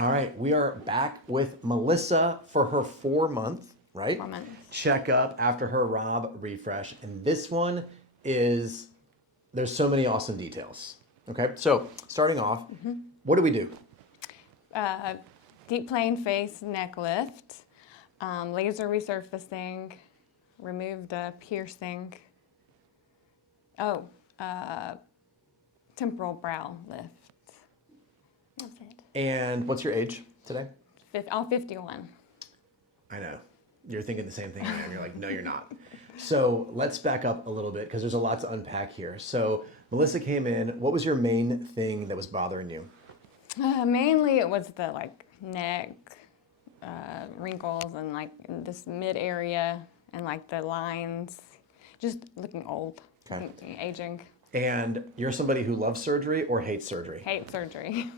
All right, we are back with Melissa for her 4-month, right? 4 months. Checkup after her Robb refresh. And this one is, there's so many awesome details. Okay, so starting off, what do we do? Deep plane face neck lift, laser resurfacing, removed a piercing. Temporal brow lift. That's it. And what's your age today? I'm 51. I know. You're thinking the same thing I am. You're like, no, you're not. So let's back up a little bit because there's a lot to unpack here. So Melissa came in. What was your main thing that was bothering you? Mainly it was the neck wrinkles and this mid area and the lines, just looking old, aging. And you're somebody who loves surgery or hates surgery? Hate surgery.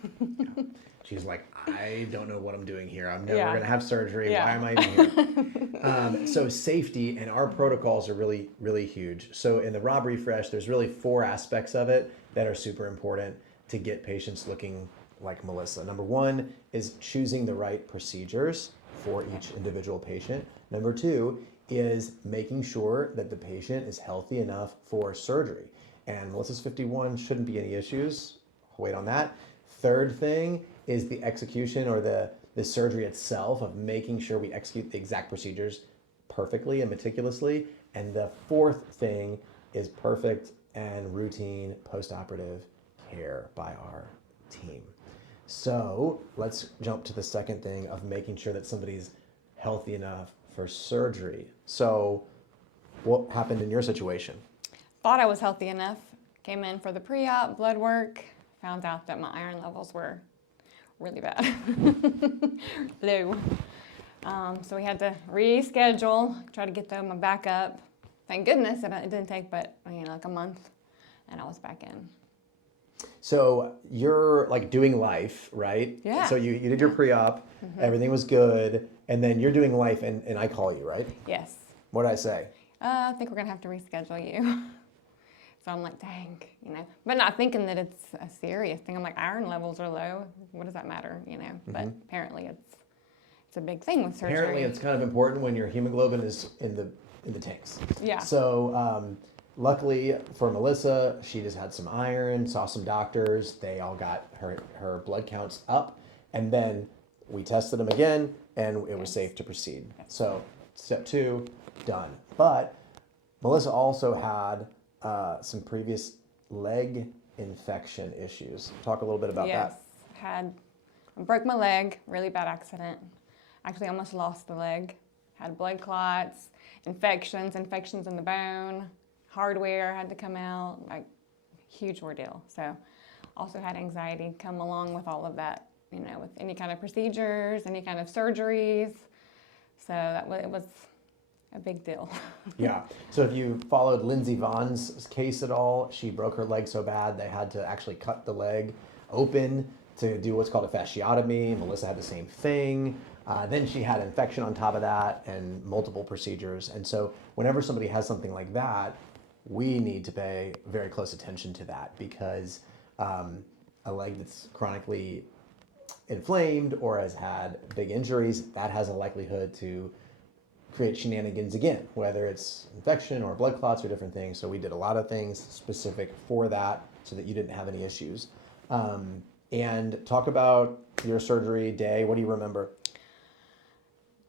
She's like, I don't know what I'm doing here. I'm never Yeah. going to have surgery. Yeah. Why am I even here? So safety and our protocols are really, really huge. So in the Robb Refresh, there's really 4 aspects of it that are super important to get patients looking like Melissa. Number 1 is choosing the right procedures for each individual patient. Number 2 is making sure that the patient is healthy enough for surgery. And Melissa's 51, shouldn't be any issues. Wait on that. Third thing is the execution or the surgery itself of making sure we execute the exact procedures perfectly and meticulously. And the 4th thing is perfect and routine post-operative care by our team. So let's jump to the second thing of making sure that somebody's healthy enough for surgery. So what happened in your situation? Thought I was healthy enough. Came in for the pre-op blood work. Found out that my iron levels were really bad. Low. So we had to reschedule, try to get them back up. Thank goodness it didn't take but a month, and I was back in. So you're doing life, right? Yeah. So you did your pre-op, everything was good, and then you're doing life and I call you, right? Yes. What did I say? I think we're gonna have to reschedule you. So I'm like, dang, but not thinking that it's a serious thing. I'm like, iron levels are low. What does that matter, But apparently it's a big thing with surgery. Apparently it's kind of important when your hemoglobin is in the tanks. Yeah. So luckily for Melissa, she just had some iron, saw some doctors. They all got her blood counts up, and then we tested them again, and it was safe to proceed. So step 2, done. But Melissa also had some previous leg infection issues. Talk a little bit about that. Yes, I broke my leg, really bad accident. Actually almost lost the leg. Had blood clots, infections in the bone, hardware had to come out, huge ordeal. So also had anxiety come along with all of that, with any kind of procedures, any kind of surgeries. So it was a big deal. Yeah. So if you followed Lindsey Vaughn's case at all, she broke her leg so bad they had to actually cut the leg open to do what's called a fasciotomy. Melissa had the same thing. Then she had infection on top of that and multiple procedures. And so whenever somebody has something like that, we need to pay very close attention to that because a leg that's chronically inflamed or has had big injuries, that has a likelihood to create shenanigans again, whether it's infection or blood clots or different things. So we did a lot of things specific for that so that you didn't have any issues. And talk about your surgery day. What do you remember?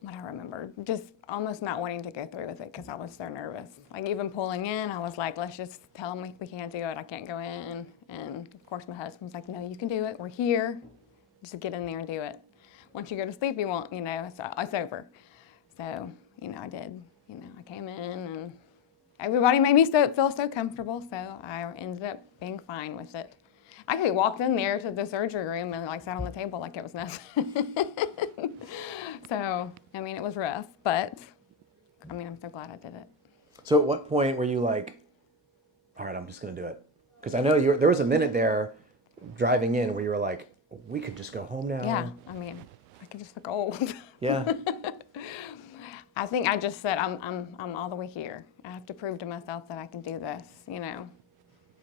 What I remember, just almost not wanting to go through with it because I was so nervous. Even pulling in, I was like, let's just tell them we can't do it. I can't go in. And of course my husband was like, no, you can do it. We're here. Just get in there and do it. Once you go to sleep, you won't, it's over. So, I did. I came in and everybody made me feel so comfortable. So I ended up being fine with it. I actually walked in there to the surgery room and sat on the table like it was nothing. So, it was rough, but I'm so glad I did it. So at what point were you like, all right, I'm just going to do it? Because I know there was a minute there driving in where you were like, we could just go home now. Yeah, I could just look old. Yeah. I think I just said, I'm all the way here. I have to prove to myself that I can do this, and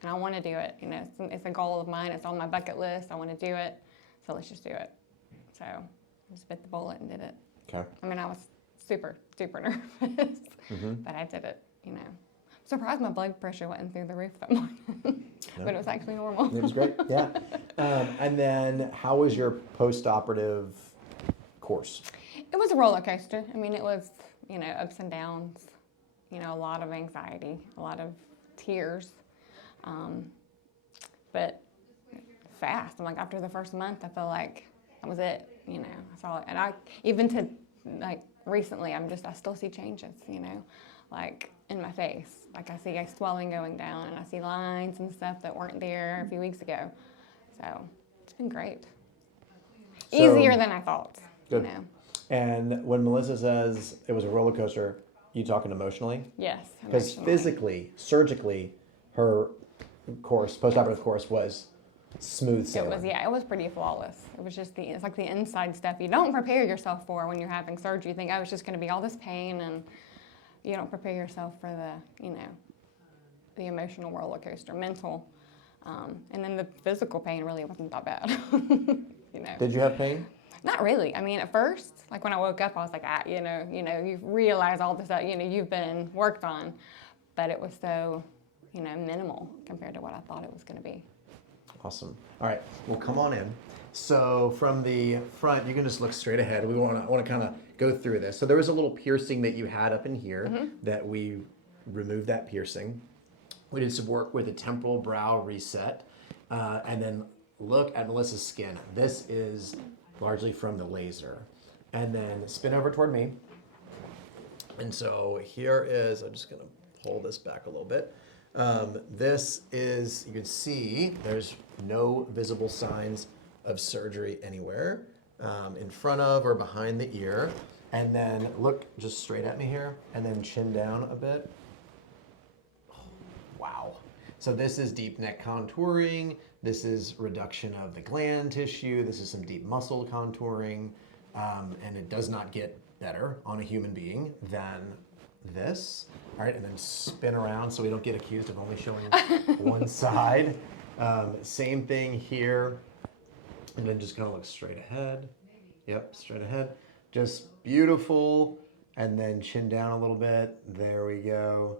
I want to do it. It's a goal of mine. It's on my bucket list. I want to do it, so let's just do it. So I just bit the bullet and did it. Okay. I mean, I was super, super nervous, but I did it, you know. Surprised my blood pressure wasn't through the roof that morning, but it was actually normal. It was great, yeah. And then how was your post-operative course? It was a roller coaster. I mean, it was, you know, ups and downs, you know, a lot of anxiety, a lot of tears, but fast. I'm like, after the first month, I felt like that was it, you know. I saw it, and I even to like recently, I still see changes, you know, like in my face. Like I see a swelling going down, and I see lines and stuff that weren't there a few weeks ago. So it's been great. So, easier than I thought. Good. You know. And when Melissa says it was a roller coaster, you talking emotionally? Yes. Because emotionally. physically, surgically, her course, post-operative course, was smooth sailing. It was pretty flawless. It was just it's like the inside stuff you don't prepare yourself for when you're having surgery. You think, oh, it's just going to be all this pain, and you don't prepare yourself for the, you know, the emotional roller coaster, mental, and then the physical pain really wasn't that bad. You know. Did you have pain? Not really. I mean, at first, like when I woke up, I was like, you know, you realize all this stuff, you know, you've been worked on, but it was so, you know, minimal compared to what I thought it was going to be. Awesome. All right, well, come on in. So from the front, you can just look straight ahead. I want to kind of go through this. So there was a little piercing that you had up in here that we removed that piercing. We did some work with a temporal brow reset, and then look at Melissa's skin. This is largely from the laser. And then spin over toward me. And so here is, I'm just going to pull this back a little bit. This is, you can see there's no visible signs of surgery anywhere in front of or behind the ear. And then look just straight at me here, and then chin down a bit. Oh, wow. So this is deep neck contouring. This is reduction of the gland tissue. This is some deep muscle contouring. And it does not get better on a human being than this. All right, and then spin around so we don't get accused of only showing one side. Same thing here. And then just kind of look straight ahead. Yep, straight ahead. Just beautiful. And then chin down a little bit. There we go.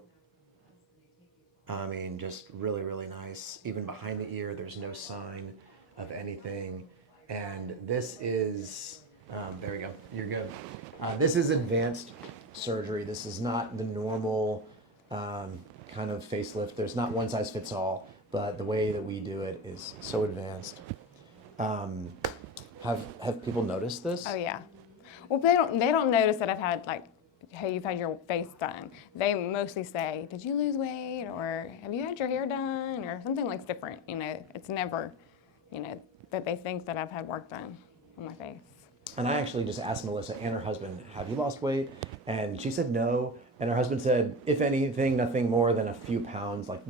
I mean, just really, really nice. Even behind the ear, there's no sign of anything. And this is, there we go, you're good. This is advanced surgery. This is not the normal kind of facelift. There's not one size fits all, but the way that we do it is so advanced. Have people noticed this? Oh yeah. Well, they don't notice that I've had like, hey, you've had your face done. They mostly say, did you lose weight, or have you had your hair done, or something like different. You know, it's never, you know, that they think that I've had work done on my face. And I actually just asked Melissa and her husband, have you lost weight? And she said no. And her husband said, if anything, nothing more than a few pounds. Like,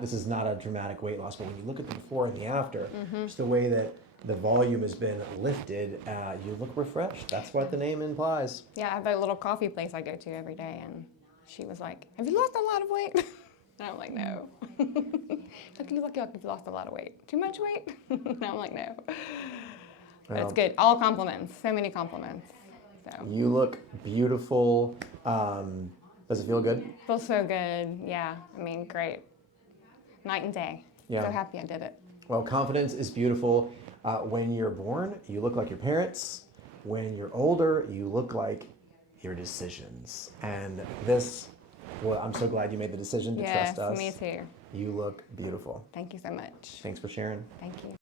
this is not a dramatic weight loss. But when you look at the before and the after, just the way that the volume has been lifted, you look refreshed. That's what the name implies. Yeah, I have a little coffee place I go to every day, and she was like, have you lost a lot of weight? And I'm like, no. Like, you look like you've lost a lot of weight. Too much weight? And I'm like, no. But it's good. All compliments. So many compliments. So. You look beautiful. Does it feel good? Feels so good. Yeah. I mean, great. Night and day. Yeah. So happy I did it. Well, confidence is beautiful. When you're born, you look like your parents. When you're older, you look like your decisions. And this, well, I'm so glad you made the decision to trust us. Yes, me too. You look beautiful. Thank you so much. Thanks for sharing. Thank you.